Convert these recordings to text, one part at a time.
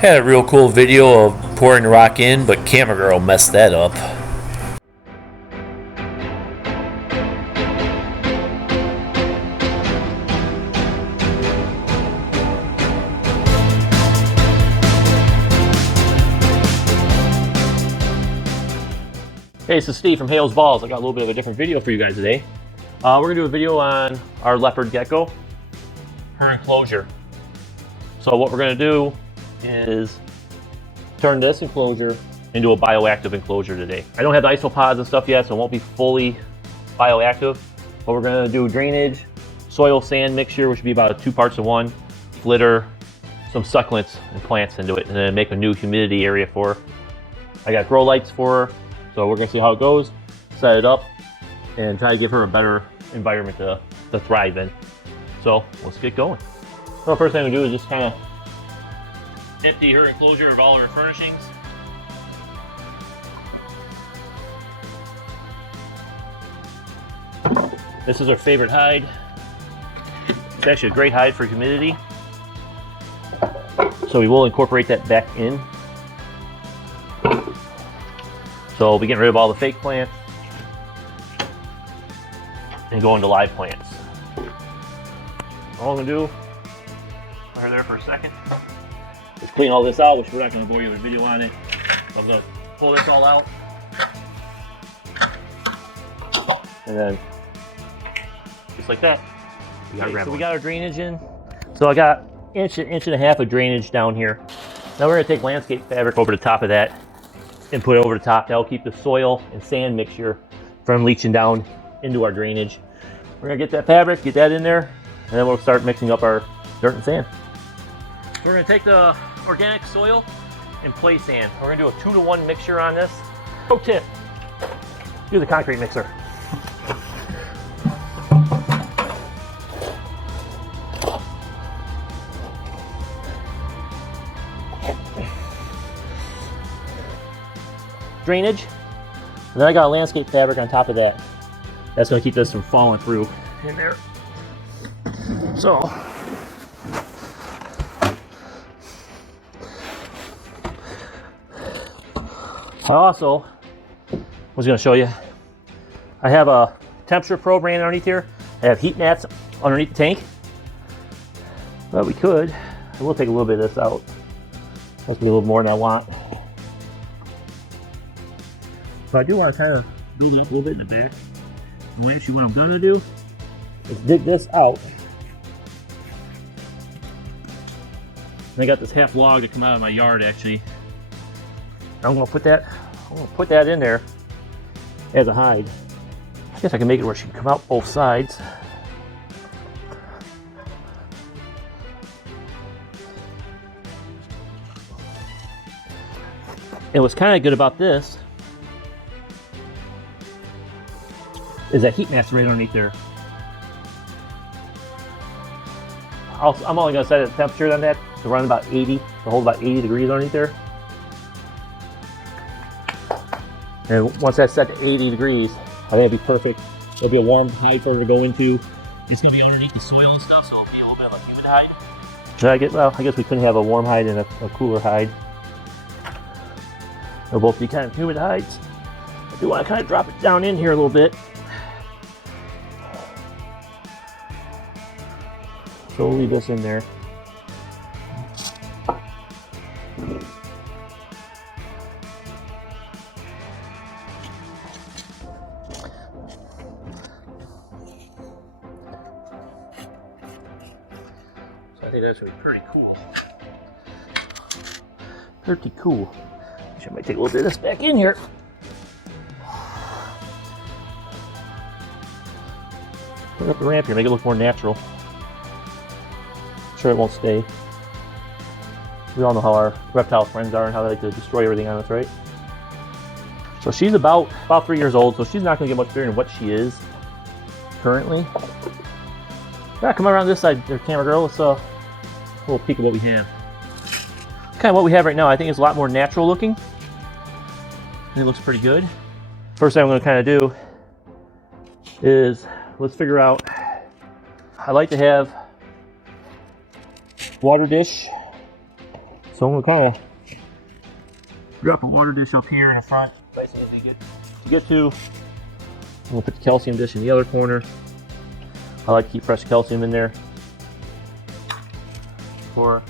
Had a real cool video of pouring the rock in, but camera girl messed that up. Hey, this is Steve from Hales Balls. I got a little bit of a different video for you guys today. We're gonna do a video on our leopard gecko, her enclosure. So what we're gonna do is turn this enclosure into a bioactive enclosure today. I don't have the isopods and stuff yet, so it won't be fully bioactive. But we're gonna do drainage, soil sand mixture, which would be about 2 parts to 1, flitter, some succulents and plants into it, and then make a new humidity area for her. I got grow lights for her. So we're gonna see how it goes, set it up, and try to give her a better environment to thrive in. So let's get going. So the first thing we do is just kind of empty her enclosure of all her furnishings. This is her favorite hide. It's actually a great hide for humidity. So we will incorporate that back in. So we'll be getting rid of all the fake plants and go into live plants. All I'm gonna do, put her there for a second, is clean all this out, which we're not gonna bore you with a video on it. So I'm gonna pull this all out. And then, just like that. So we got our drainage in. So I got inch and a half of drainage down here. Now we're gonna take landscape fabric over the top of that and put it over the top. That'll keep the soil and sand mixture from leaching down into our drainage. We're gonna get that fabric, get that in there, and then we'll start mixing up our dirt and sand. We're gonna take the organic soil and play sand. We're gonna do a 2-to-1 mixture on this. Pro tip, do the concrete mixer. Drainage, and then I got a landscape fabric on top of that. That's going to keep this from falling through in there. So I also was going to show you, I have a temperature probe ran underneath here. I have heat mats underneath the tank, but I will take a little bit of this out. Must be a little more than I want. So I do want to kind of build it up a little bit in the back. And actually what I'm going to do is dig this out. And I got this half log to come out of my yard actually. I'm going to put that in there as a hide. I guess I can make it where she can come out both sides. And what's kind of good about this is that heat mat's right underneath there. I'm only going to set a temperature on that to run about 80, to hold about 80 degrees underneath there. And once that's set to 80 degrees, I think it'll be perfect. It'll be a warm hide for her to go into. It's going to be underneath the soil and stuff, so it'll be a little bit of a humid hide. Well, I guess we couldn't have a warm hide and a cooler hide. They'll both be kind of humid hides. I do want to kind of drop it down in here a little bit. So we'll leave this in there. So I think that's going to be pretty cool. Pretty cool. I might take a little bit of this back in here. Put up the ramp here, make it look more natural. Sure it won't stay. We all know how our reptile friends are and how they like to destroy everything on us, right? So she's about 3 years old, so she's not going to get much bigger than what she is currently. Yeah, come around this side there, camera girl. Let's a little peek of what we have. Kind of what we have right now, I think is a lot more natural looking. And it looks pretty good. First thing I'm going to kind of do is let's figure out. I like to have water dish So I'm gonna kind of drop a water dish up here in the front. Nice and easy to get to. I'm gonna put the calcium dish in the other corner. I like to keep fresh calcium in there. That'll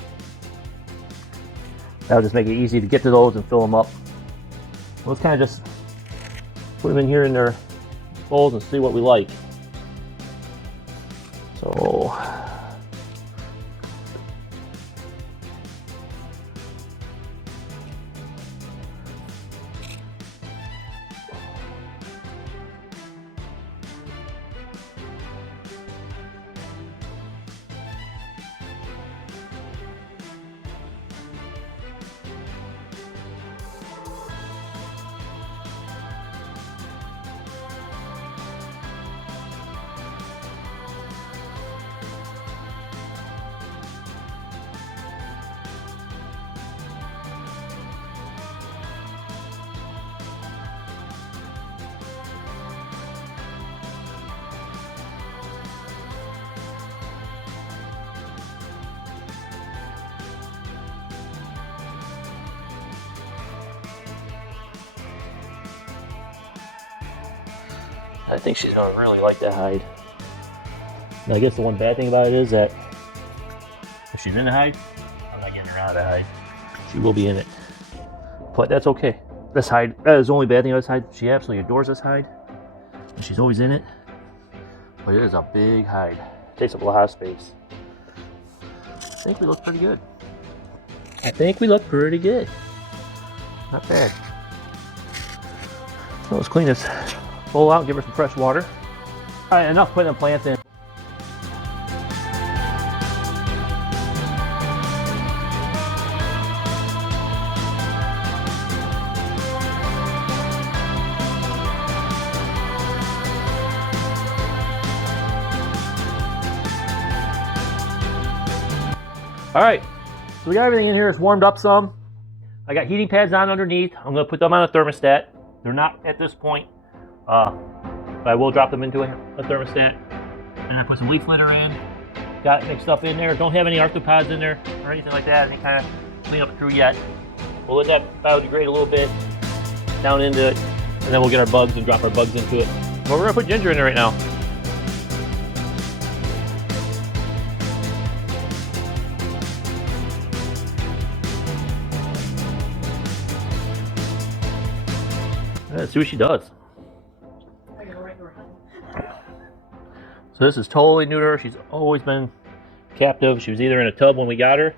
just make it easy to get to those and fill them up. Let's kind of just put them in here in their bowls and see what we like. So I think she's gonna really like that hide. Now, I guess the one bad thing about it is that if she's in the hide, I'm not getting her out of the hide. She will be in it, but that's okay. This hide, that is the only bad thing about this hide. She absolutely adores this hide, and she's always in it. But it is a big hide. It takes up a lot of space. I think we look pretty good. Not bad. So let's clean this bowl out and give her some fresh water. All right, enough putting the plants in. All right, so we got everything in here. It's warmed up some. I got heating pads on underneath. I'm gonna put them on a thermostat. They're not at this point, but I will drop them into a thermostat. And I put some leaf litter in. Got mixed up in there. Don't have any arthropods in there or anything like that. Any kind of cleanup crew yet. We'll let that biodegrade a little bit down into it, and then we'll get our bugs and drop our bugs into it. But we're gonna put ginger in there right now. Let's see what she does. So this is totally new to her. She's always been captive. She was either in a tub when we got her,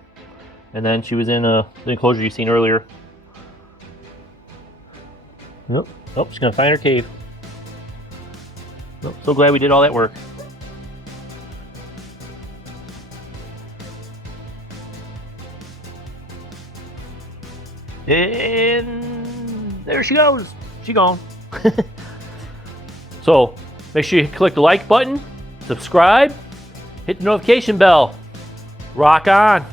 and then she was in the enclosure you've seen earlier. Nope, she's gonna find her cave. Nope, so glad we did all that work. And there she goes. She gone. So make sure you click the like button, subscribe, hit the notification bell. Rock on.